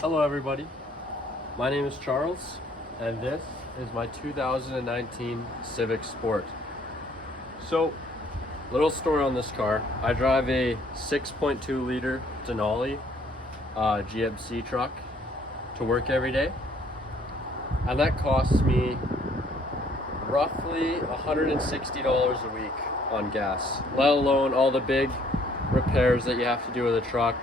Hello everybody, my name is Charles and this is my 2019 Civic Sport. So, little story on this car. I drive a 6.2 liter Denali GMC truck to work every day, and that costs me roughly $160 a week on gas, let alone all the big repairs that you have to do with a truck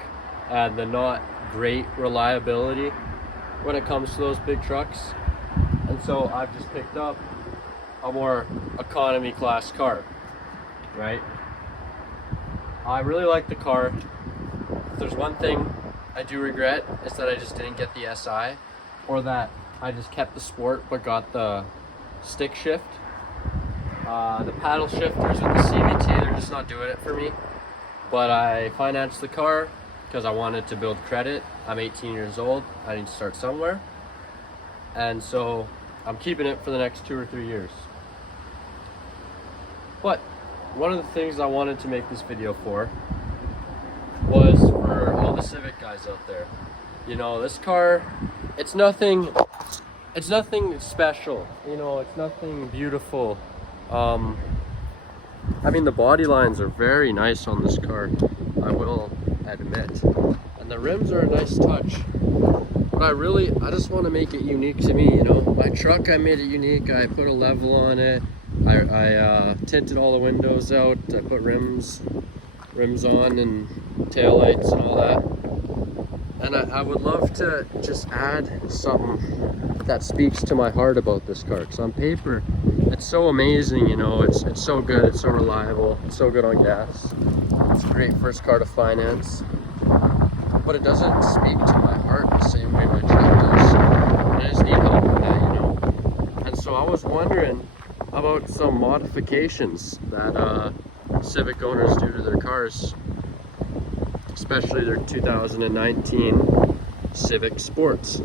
and the not great reliability when it comes to those big trucks. And so I've just picked up a more economy class car, right? I really like the car. If there's one thing I do regret, is that I just didn't get the SI, or that I just kept the Sport but got the stick shift. The paddle shifters with the CVT, they're just not doing it for me. But I financed the car because I wanted to build credit. I'm 18 years old, I need to start somewhere. And so I'm keeping it for the next 2 or 3 years. But one of the things I wanted to make this video for was for all the Civic guys out there. You know, this car, it's nothing special, you know, it's nothing beautiful. I mean, the body lines are very nice on this car, I will admit, and the rims are a nice touch, but I just want to make it unique to me. You know, my truck, I made it unique. I put a level on it, I tinted all the windows out, I put rims on and tail lights and all that, and I would love to just add something that speaks to my heart about this car, because on paper it's so amazing, you know, it's so good, it's so reliable, it's so good on gas, it's a great first car to finance, but it doesn't speak to my heart the same way my truck does. I just need help with that, you know. And so I was wondering about some modifications that Civic owners do to their cars, especially their 2019 Civic Sports,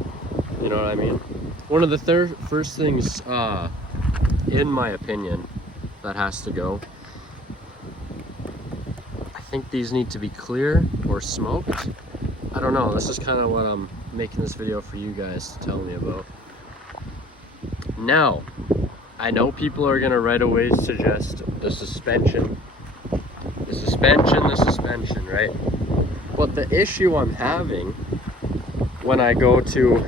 you know what I mean? One of the first things, in my opinion, that has to go, I think these need to be clear or smoked. I don't know, this is kind of what I'm making this video for you guys to tell me about. Now, I know people are gonna right away suggest the suspension, right? But the issue I'm having when I go to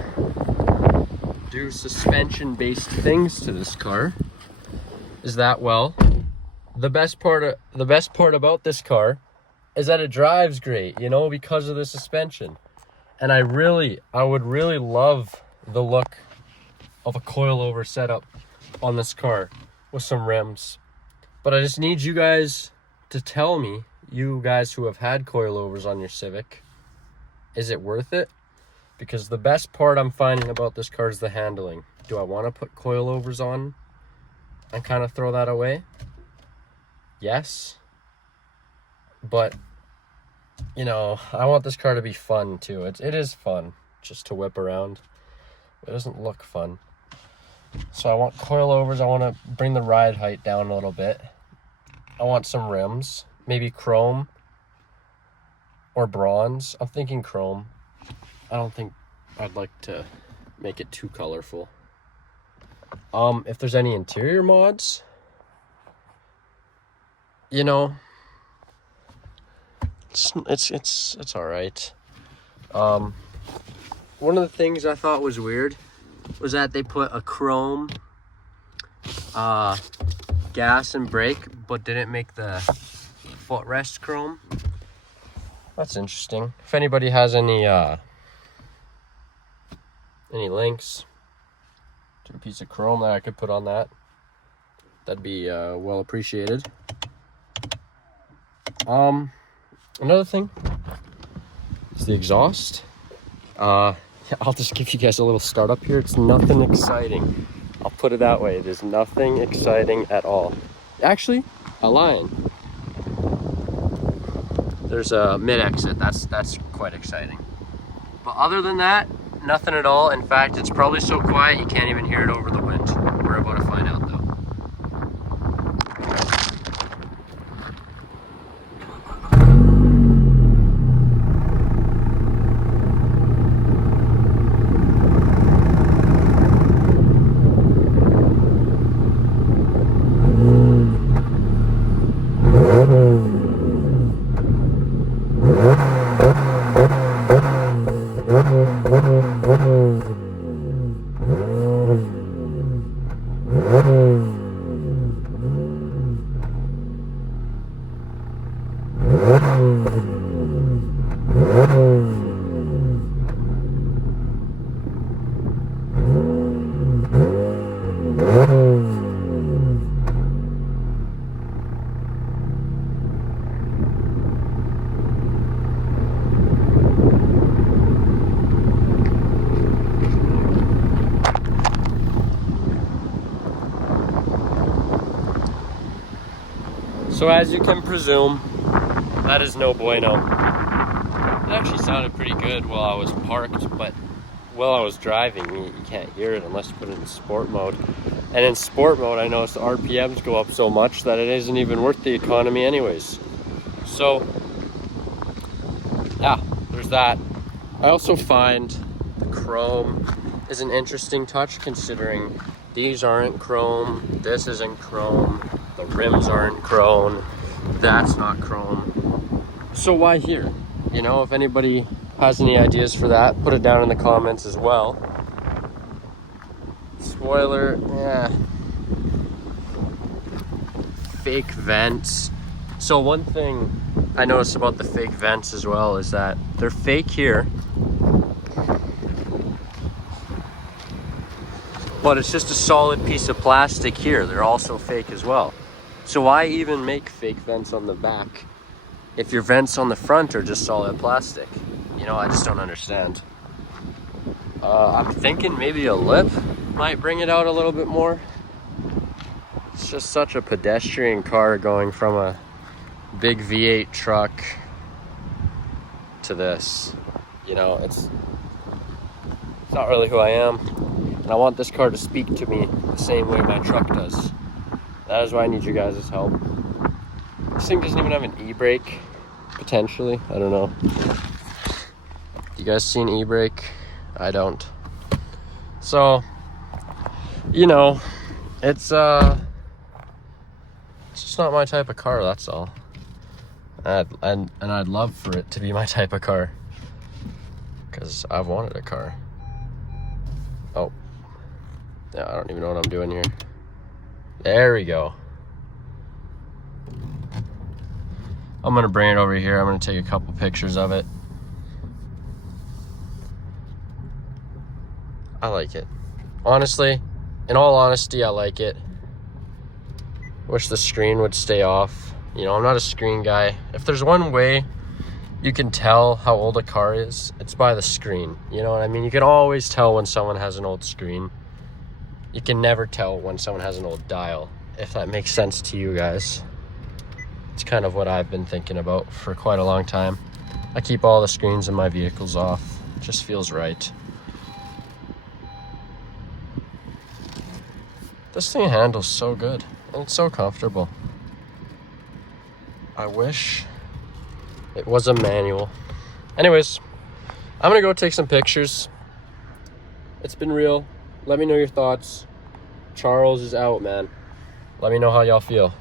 do suspension based things to this car is that, well, the best part about this car is that it drives great, you know, because of the suspension. And I would really love the look of a coilover setup on this car with some rims. But I just need you guys to tell me, you guys who have had coilovers on your Civic, is it worth it? Because the best part I'm finding about this car is the handling. Do I want to put coilovers on and kind of throw that away? Yes. But, you know, I want this car to be fun too. It is fun just to whip around. It doesn't look fun. So I want coilovers. I want to bring the ride height down a little bit. I want some rims, maybe chrome or bronze. I'm thinking chrome. I don't think I'd like to make it too colorful. If there's any interior mods, you know, it's all right. One of the things I thought was weird was that they put a chrome gas and brake, but didn't make the footrest chrome. That's interesting. If anybody has any links to a piece of chrome that I could put on that, that'd be well appreciated. Another thing is the exhaust. I'll just give you guys a little startup here. It's nothing exciting. I'll put it that way. It is nothing exciting at all. Actually, I'm lying. There's a mid exit. That's quite exciting. But other than that, nothing at all. In fact, it's probably so quiet you can't even hear it over the wind. We're about to find out though. So as you can presume, that is no bueno. It actually sounded pretty good while I was parked, but while I was driving, you can't hear it unless you put it in sport mode. And in sport mode, I noticed the RPMs go up so much that it isn't even worth the economy anyways. So, yeah, there's that. I also find the chrome is an interesting touch, considering these aren't chrome, this isn't chrome, the rims aren't chrome, that's not chrome. So why here? You know, if anybody has any ideas for that, put it down in the comments as well. Spoiler, yeah. Fake vents. So one thing I noticed about the fake vents as well is that they're fake here, but it's just a solid piece of plastic here. They're also fake as well. So why even make fake vents on the back if your vents on the front are just solid plastic? You know, I just don't understand. I'm thinking maybe a lip might bring it out a little bit more. It's just such a pedestrian car going from a big V8 truck to this. You know, it's not really who I am. And I want this car to speak to me the same way my truck does. That is why I need you guys' help. This thing doesn't even have an e-brake, potentially. I don't know. You guys see an e-brake? I don't. So, you know, it's just not my type of car, that's all. And I'd love for it to be my type of car, because I've wanted a car. Oh. Yeah, I don't even know what I'm doing here. There we go. I'm gonna bring it over here. I'm gonna take a couple pictures of it. I like it. Honestly, in all honesty, I like it. Wish the screen would stay off. You know, I'm not a screen guy. If there's one way you can tell how old a car is, it's by the screen. You know what I mean? You can always tell when someone has an old screen. You can never tell when someone has an old dial, if that makes sense to you guys. It's kind of what I've been thinking about for quite a long time. I keep all the screens in my vehicles off. It just feels right. This thing handles so good, and it's so comfortable. I wish it was a manual. Anyways, I'm gonna go take some pictures. It's been real. Let me know your thoughts. Charles is out, man. Let me know how y'all feel.